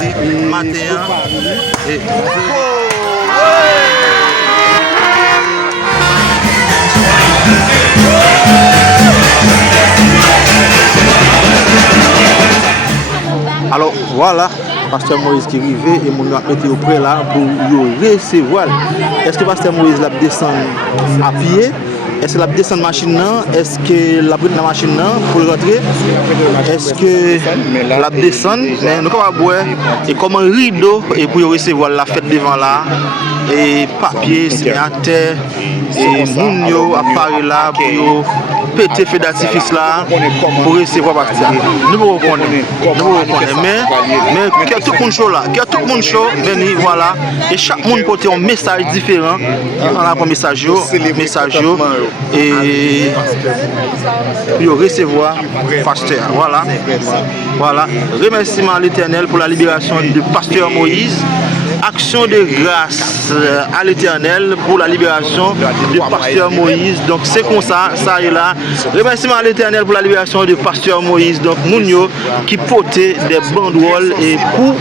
l'église matin. Et... Alors voilà, Pasteur Moïse qui arrive et mon a été auprès là pour recevoir. Est-ce que Pasteur Moïse l'a descend à pied? Est-ce que la descend machine là? Est-ce que la pris la machine là pour rentrer? Est-ce que la descend? Mais nous comment boire et comment rideau et pour recevoir la fête devant là et papier, signataire et moun yo à Paris là pour péter feu d'artifice là pour recevoir Pasteur. Nous reconnaissons, mais que tout le monde chaud là, que tout le monde chaud, voilà, et chaque monde porte un message différent. On a un message et pour recevoir Pasteur. Voilà. Remerciement à l'Éternel pour la libération de Pasteur Moïse. Action de grâce à l'Éternel pour la libération de Pasteur Moïse. Donc c'est comme ça est là. Remerciement à l'Éternel pour la libération de Pasteur Moïse. Donc Mounio qui portait des banderoles et pour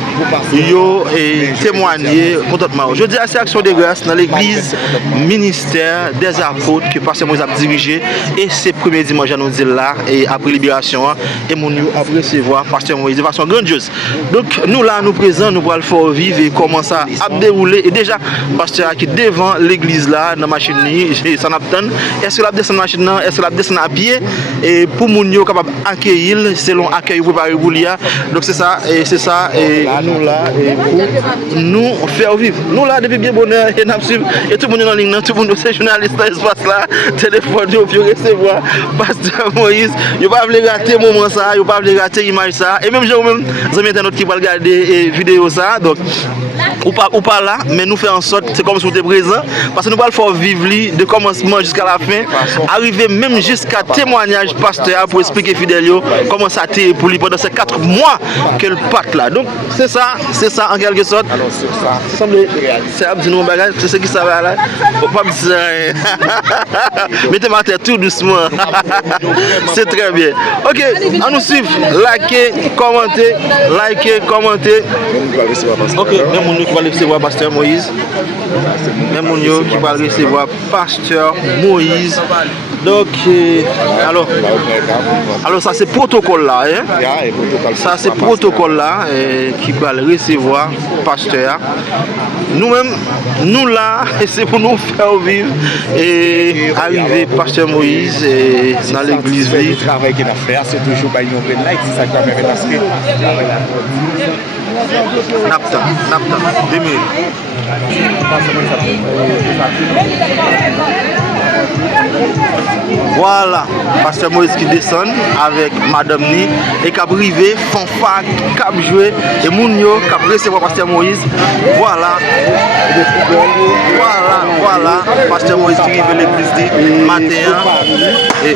yo et témoigner contentement. Je dis à cette action de grâce dans l'église ministère des apôtres que Pasteur Moïse a dirigé et c'est le premier dimanche à nous dire là et après libération et Mounio a recevoir Pasteur Moïse de façon grandiose. Donc nous là nous présents nous allons faire vivre et comment ça a déroulé et déjà Pasteur qui devant l'église là dans machine ni ça n'attend est-ce que la descend machine là est-ce que la descend à pied et pour moun yo capable accueillir selon accueil préparé pourlia donc c'est ça et nous là et pour nous faire vivre nous là depuis bien bonheur et n'a suivre et tout le monde en ligne tout le monde c'est journaliste espace là téléphone yo pour recevoir Pasteur Moïse yo pas vle rater moment ça yo pas vle rater image ça et même j'ai même amis internautes qui va regarder vidéo ça donc ou pas là, mais nous faisons en sorte, c'est comme si vous étiez présent, parce que nous allons faire vivre de commencement jusqu'à la fin, arriver même jusqu'à témoignage pasteur pour expliquer fidèle comment ça a été pour lui pendant ces 4 mois que le pacte là. Donc c'est ça en quelque sorte. Alors c'est ça. C'est un bagage, c'est ce qui ça va là. Faut pas me dire. Mettez ma tête tout doucement. C'est très bien. OK, on nous suivre, likez, commentez. OK, même qui va recevoir Pasteur Moïse. Même qui va recevoir Pasteur Moïse. Donc, alors ça c'est protocole là. Hein? Ça c'est protocole là qui va recevoir Pasteur. Nous-mêmes, nous là, c'est pour nous faire vivre et arriver Pasteur Moïse dans l'église. Le travail qu'il a fait, c'est toujours pas une open light, c'est ça qui va permettre parce que Napta, 2 minutes. Voilà, Pasteur Moïse qui descend avec Madame Ni et qui a privé, fanfare, qui a joué et Mounio qui a recevoir Pasteur Moïse. Voilà, Pasteur Moïse qui arrive à l'église matin. Et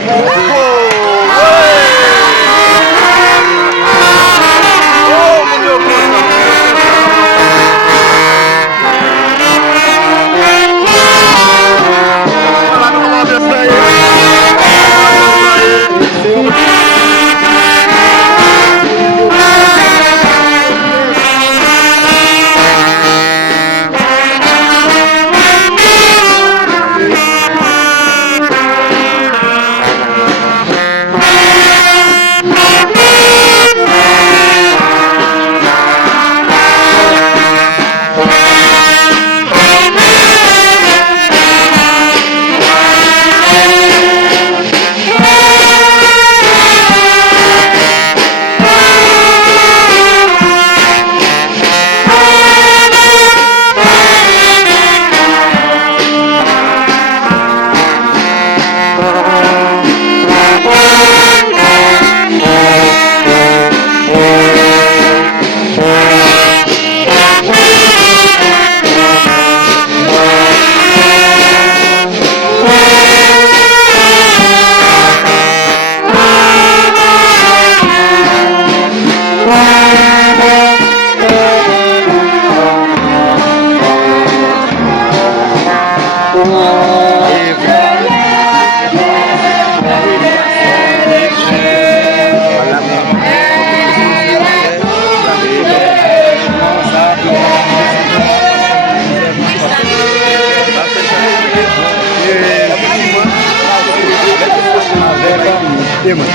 moi.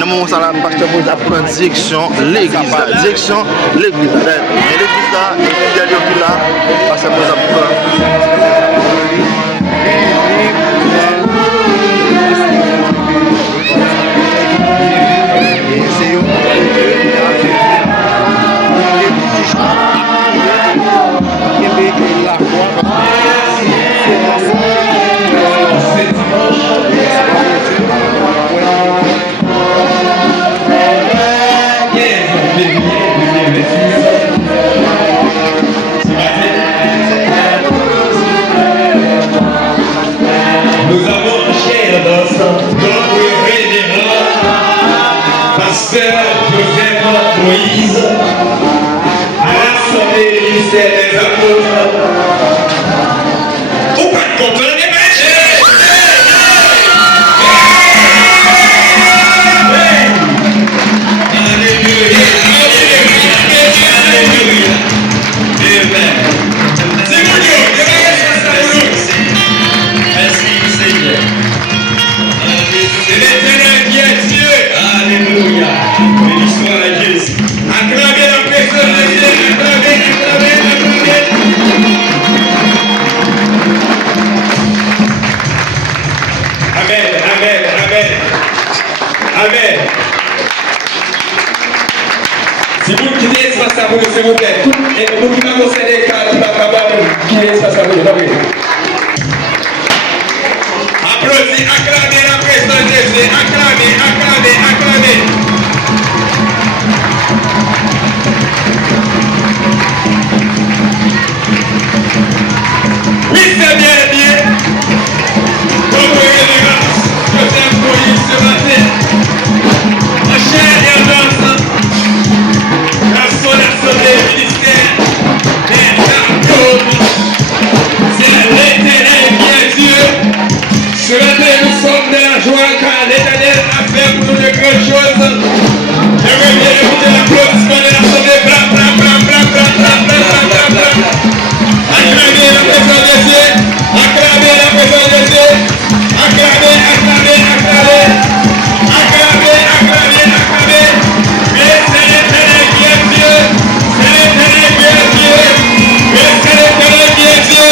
Dans mon salon, le pasteur Moïse a pris direction l'église. Direction l'église. Et l'église là, il y a qui là, pasteur Moïse a Nous avons un cher dans notre révérend pasteur Joseph Moïse à l'Assemblée ministère des apôtres. Ou pas de content, Amen. Si vous quittez l'espace à vous, s'il vous plaît, et vous qui m'avez concédé les cadres, quittez l'espace à vous. Applaudissez, acclamez la présence de Jésus, acclamez. Oui, c'est bien. Votre révérence, Joseph Moïse ce matin. Cher et danse, dans son assemblée ministère des apôtres, c'est l'Éternel qui est Dieu. Ce matin, nous sommes dans la joie car l'Éternel a fait pour nous de grandes choses. J'aimerais bien écouter l'applaudissement de l'assemblée. Acclamez la présence de Dieu. Acclamez la présence de Dieu. Acclamez. Mais c'est l'Éternel qui est Dieu. C'est l'Éternel qui est Dieu. Mais c'est l'Éternel qui est Dieu.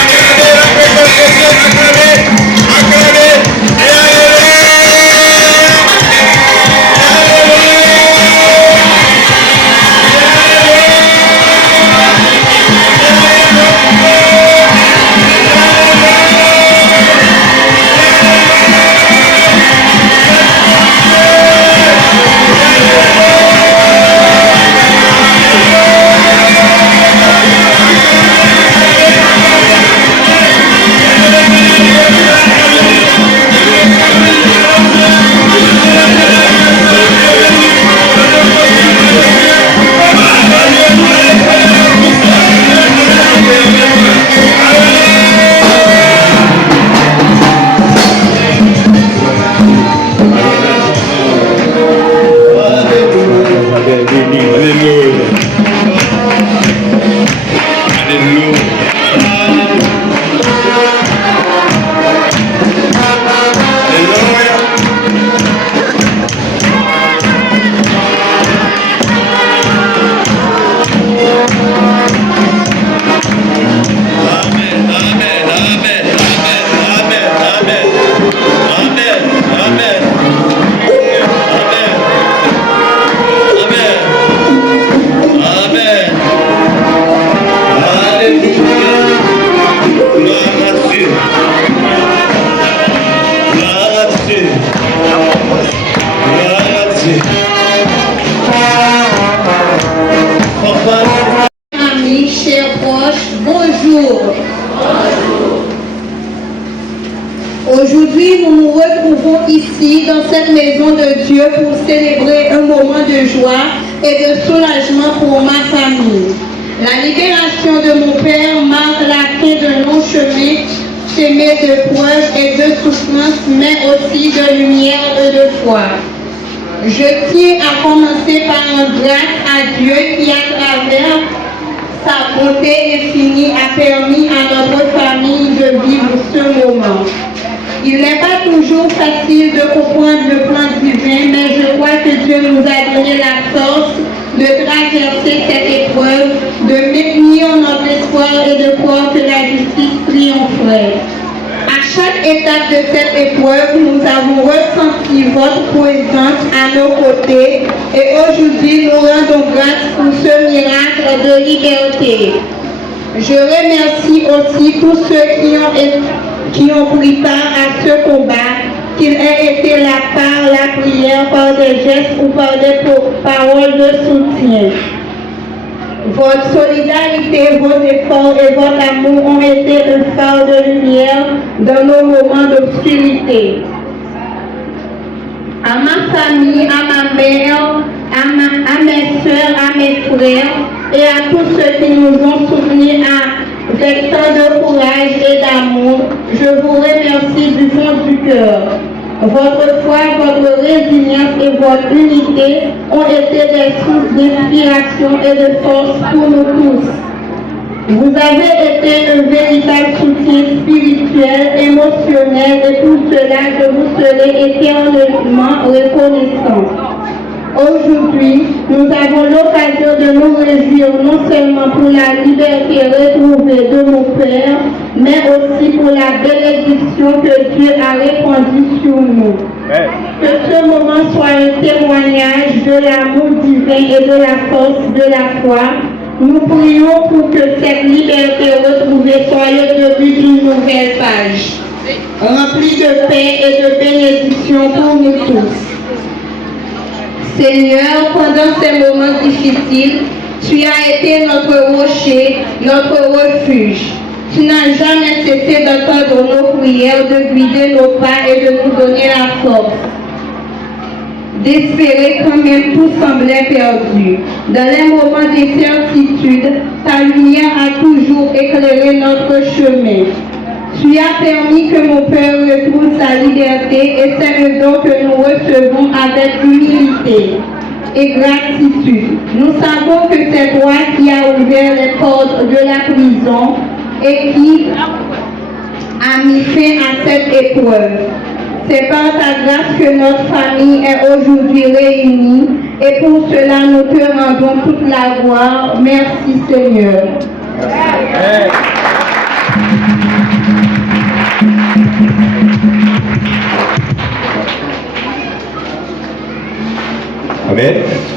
Acclamez la présence de Dieu. Acclamez. Et alléluia. Aujourd'hui, nous nous retrouvons ici dans cette maison de Dieu pour célébrer un moment de joie et de soulagement pour ma famille. La libération de mon père marque la fin d'un long chemin semé de preuves et de souffrances, mais aussi de lumière et de foi. Je tiens à commencer par rendre grâce à Dieu qui, à travers Sa bonté infinie a permis à notre famille de vivre ce moment. Il n'est pas toujours facile de comprendre le plan divin, mais je crois que Dieu nous a donné la force de traverser cette épreuve, de maintenir notre espoir et de croire que la justice triompherait. À chaque étape de cette épreuve, nous avons ressenti votre présence à nos côtés et aujourd'hui nous rendons grâce pour ce miracle de liberté. Je remercie aussi tous ceux qui ont pris part à ce combat, qu'il ait été par la prière, par des gestes ou par des paroles de soutien. Votre solidarité, vos efforts et votre amour ont été un phare de lumière dans nos moments d'obscurité. À ma famille, à ma mère, à mes soeurs, à mes frères et à tous ceux qui nous ont soutenus avec tant de courage et d'amour, je vous remercie du fond du cœur. Votre foi, votre résilience et votre unité ont été des sources d'inspiration et de force pour nous tous. Vous avez été un véritable soutien spirituel, émotionnel et pour cela je vous serai éternellement reconnaissant. Aujourd'hui, nous avons l'occasion de nous réjouir non seulement pour la liberté retrouvée de nos pères, mais aussi pour la bénédiction que Dieu a répandue sur nous. Que ce moment soit un témoignage de l'amour divin et de la force de la foi. Nous prions pour que cette liberté retrouvée soit le début d'une nouvelle page, remplie de paix et de bénédiction pour nous tous. Seigneur, pendant ces moments difficiles, tu as été notre rocher, notre refuge. Tu n'as jamais cessé d'entendre nos prières, de guider nos pas et de nous donner la force d'espérer quand même tout semblait perdu. Dans les moments d'incertitude, ta lumière a toujours éclairé notre chemin. Tu as permis que mon père retrouve sa liberté et c'est un don que nous recevons avec humilité et gratitude. Nous savons que c'est toi qui as ouvert les portes de la prison et qui a mis fin à cette épreuve. C'est par ta grâce que notre famille est aujourd'hui réunie et pour cela nous te rendons toute la gloire. Merci Seigneur. Amen.